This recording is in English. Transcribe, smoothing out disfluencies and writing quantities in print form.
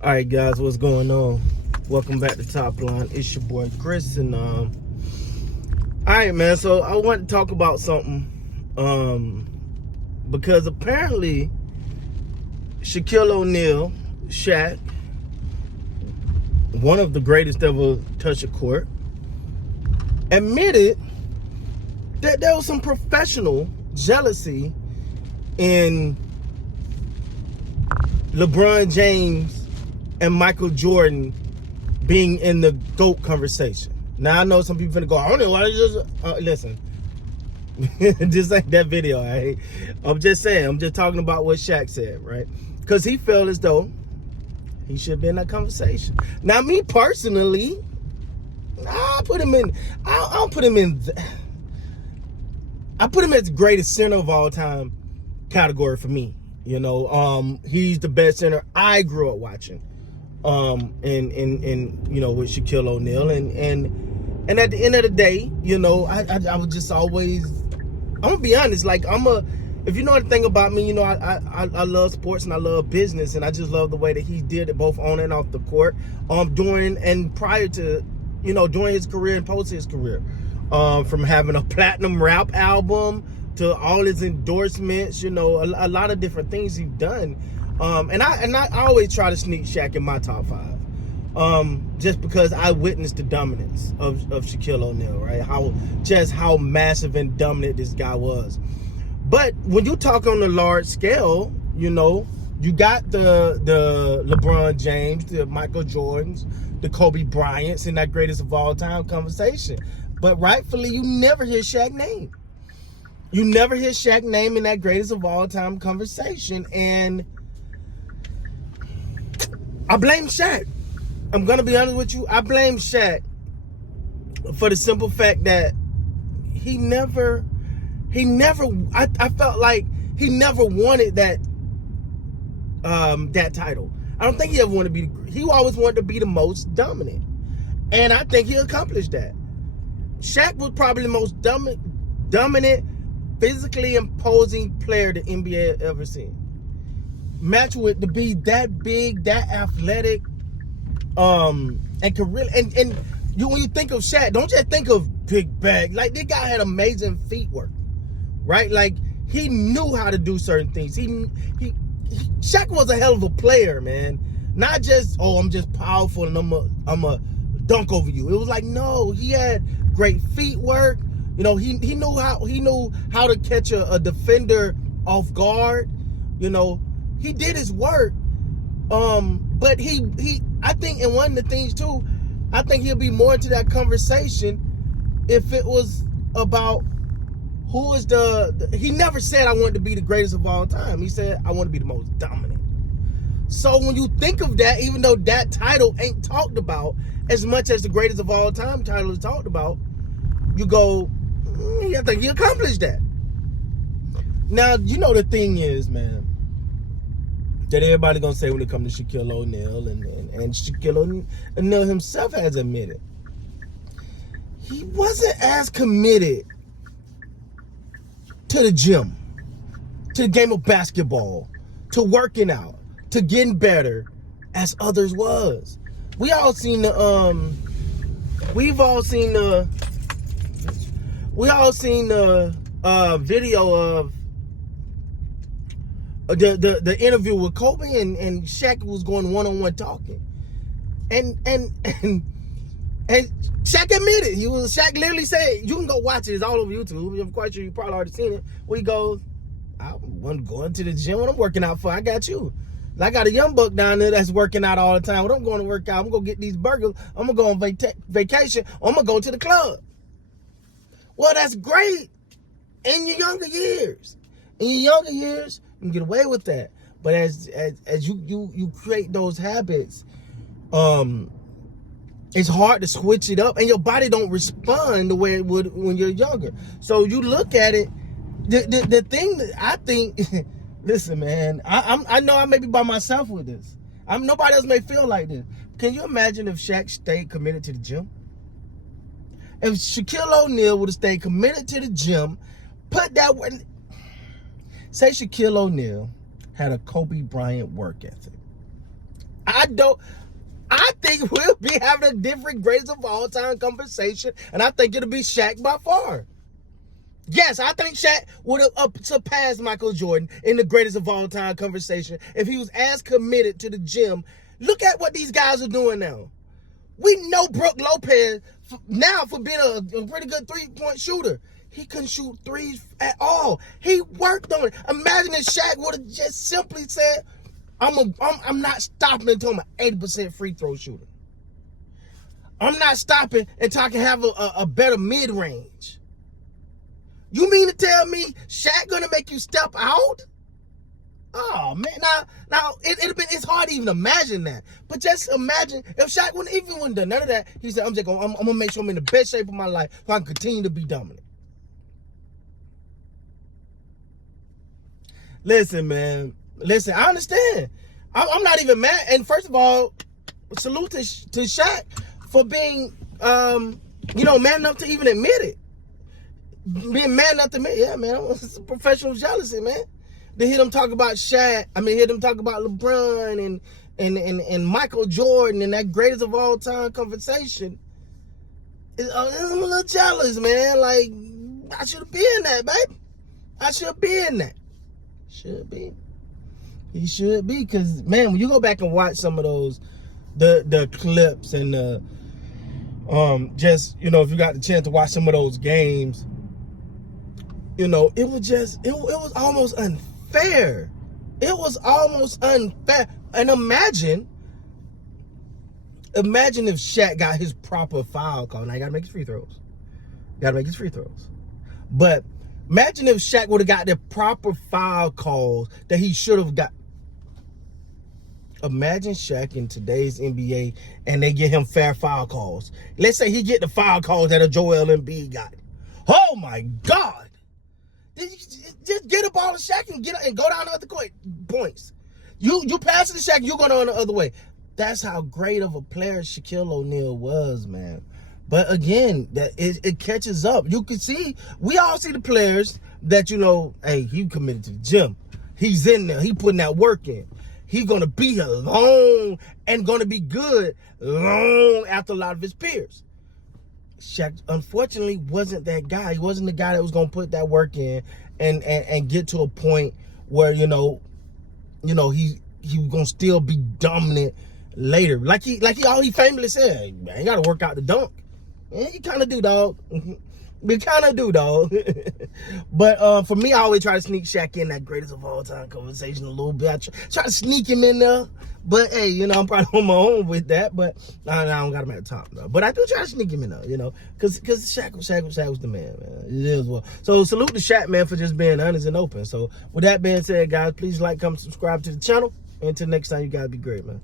All right, guys, what's going on? Welcome back to Top Line. It's your boy Chris, and all right, man. So I want to talk about something, because apparently Shaquille O'Neal, Shaq, one of the greatest ever touch a court, admitted that there was some professional jealousy in LeBron James and Michael Jordan being in the GOAT conversation. Now I know some people finna go, I don't know why they just listen. Just like that video, right? I'm just saying, I'm just talking about what Shaq said, right? Because he felt as though he should be in that conversation. Now, me personally, I put him in. I put him in. I put him as the greatest center of all time category for me. You know, he's the best center I grew up watching. And you know, with Shaquille O'Neal, and at the end of the day, you know, I was just always, I'm gonna be honest, like if you know anything about me, you know, I love sports and I love business, and I just love the way that he did it both on and off the court, during and prior to, you know, during his career and post his career, from having a platinum rap album to all his endorsements, you know, a lot of different things he's done. And I always try to sneak Shaq in my top 5, just because I witnessed the dominance of Shaquille O'Neal, right? How massive and dominant this guy was. But when you talk on the large scale, you know, you got the LeBron James, the Michael Jordans, the Kobe Bryants in that greatest of all time conversation. But rightfully, you never hear Shaq's name. You never hear Shaq's name in that greatest of all time conversation, and I blame Shaq. I'm gonna be honest with you. I blame Shaq for the simple fact that he never. I felt like he never wanted that title. I don't think he ever wanted to be. He always wanted to be the most dominant, and I think he accomplished that. Shaq was probably the most dominant, physically imposing player the NBA ever seen. Match with to be that big, that athletic, and could really and you, when you think of Shaq, don't just think of big bag. Like, this guy had amazing feet work, right? Like, he knew how to do certain things. Shaq was a hell of a player, man. Not just, oh, I'm just powerful and I'm a dunk over you. It was like, no, he had great feet work. You know, he knew how to catch a defender off guard. You know, he did his work. But he I think, and one of the things too, I think he'll be more into that conversation if it was about who is he never said I want to be the greatest of all time. He said I want to be the most dominant. So when you think of that, even though that title ain't talked about as much as the greatest of all time title is talked about, you go, I think he accomplished that. Now, you know, the thing is, man, that everybody gonna say when it comes to Shaquille O'Neal, and Shaquille O'Neal himself has admitted he wasn't as committed to the gym, to the game of basketball, to working out, to getting better as others was. We've all seen the video of the interview with Kobe, and Shaq was going one-on-one talking, and Shaq admitted, Shaq literally said, you can go watch it, it's all over YouTube, I'm quite sure you probably already seen it, where he goes, I'm going to the gym, what I'm working out for, I got you. I got a young buck down there that's working out all the time. When I'm going to work out, I'm going to get these burgers, I'm going to go on vacation, or I'm going to go to the club. Well, that's great in your younger years. In your younger years, you can get away with that. But as you create those habits, it's hard to switch it up, and your body don't respond the way it would when you're younger. So you look at it, the thing that I think, listen, man, I know I may be by myself with this. Nobody else may feel like this. Can you imagine if Shaq stayed committed to the gym? If Shaquille O'Neal would have stayed committed to the gym, say Shaquille O'Neal had a Kobe Bryant work ethic. I think we'll be having a different greatest of all time conversation, and I think it'll be Shaq by far. Yes, I think Shaq would have surpassed Michael Jordan in the greatest of all time conversation if he was as committed to the gym. Look at what these guys are doing now. We know Brook Lopez now for being a pretty good three-point shooter. He couldn't shoot threes at all. He worked on it. Imagine if Shaq would have just simply said, I'm not stopping until I'm an 80% free throw shooter. I'm not stopping until I can have a better mid-range. You mean to tell me Shaq gonna make you step out? Oh man, now it's hard to even imagine that. But just imagine if Shaq wouldn't done none of that. He said, I'm gonna make sure I'm in the best shape of my life so I can continue to be dominant. Listen, man. Listen, I understand. I'm not even mad. And first of all, salute to Shaq for being man enough to even admit it. Being man enough to admit, yeah, man, it's professional jealousy, man. To hear them talk about Shaq, hear them talk about LeBron and Michael Jordan and that greatest of all time conversation. I'm a little jealous, man. Like, I should be in that, baby. I should be in that. Should be. He should be, because, man, when you go back and watch some of those, the clips and just, if you got the chance to watch some of those games, it was almost unfair. It was almost unfair. And imagine if Shaq got his proper foul call. Now, you got to make his free throws. But imagine if Shaq would have got the proper foul calls that he should have got. Imagine Shaq in today's NBA and they get him fair foul calls. Let's say he get the foul calls that a Joel Embiid got. Oh, my God. Just get a ball to Shaq and go down the other points. You pass it to Shaq, you go down the other way. That's how great of a player Shaquille O'Neal was, man. But again, that it catches up. You can see, we all see the players that, hey, he committed to the gym. He's in there. He putting that work in. He's going to be here long and going to be good long after a lot of his peers. Shaq, unfortunately, wasn't that guy. He wasn't the guy that was going to put that work in and get to a point where, he was going to still be dominant later. Like he famously said, hey, man, you got to work out the dunk. Yeah, you kind of do, dog. We kind of do, dog. But for me, I always try to sneak Shaq in that greatest of all time conversation a little bit. I try to sneak him in there. But, hey, I'm probably on my own with that. But I don't got him at the top, though. But I do try to sneak him in there, because Shaq was the man, man. It is well. So salute to Shaq, man, for just being honest and open. So with that being said, guys, please like, comment, subscribe to the channel. Until next time, you guys be great, man.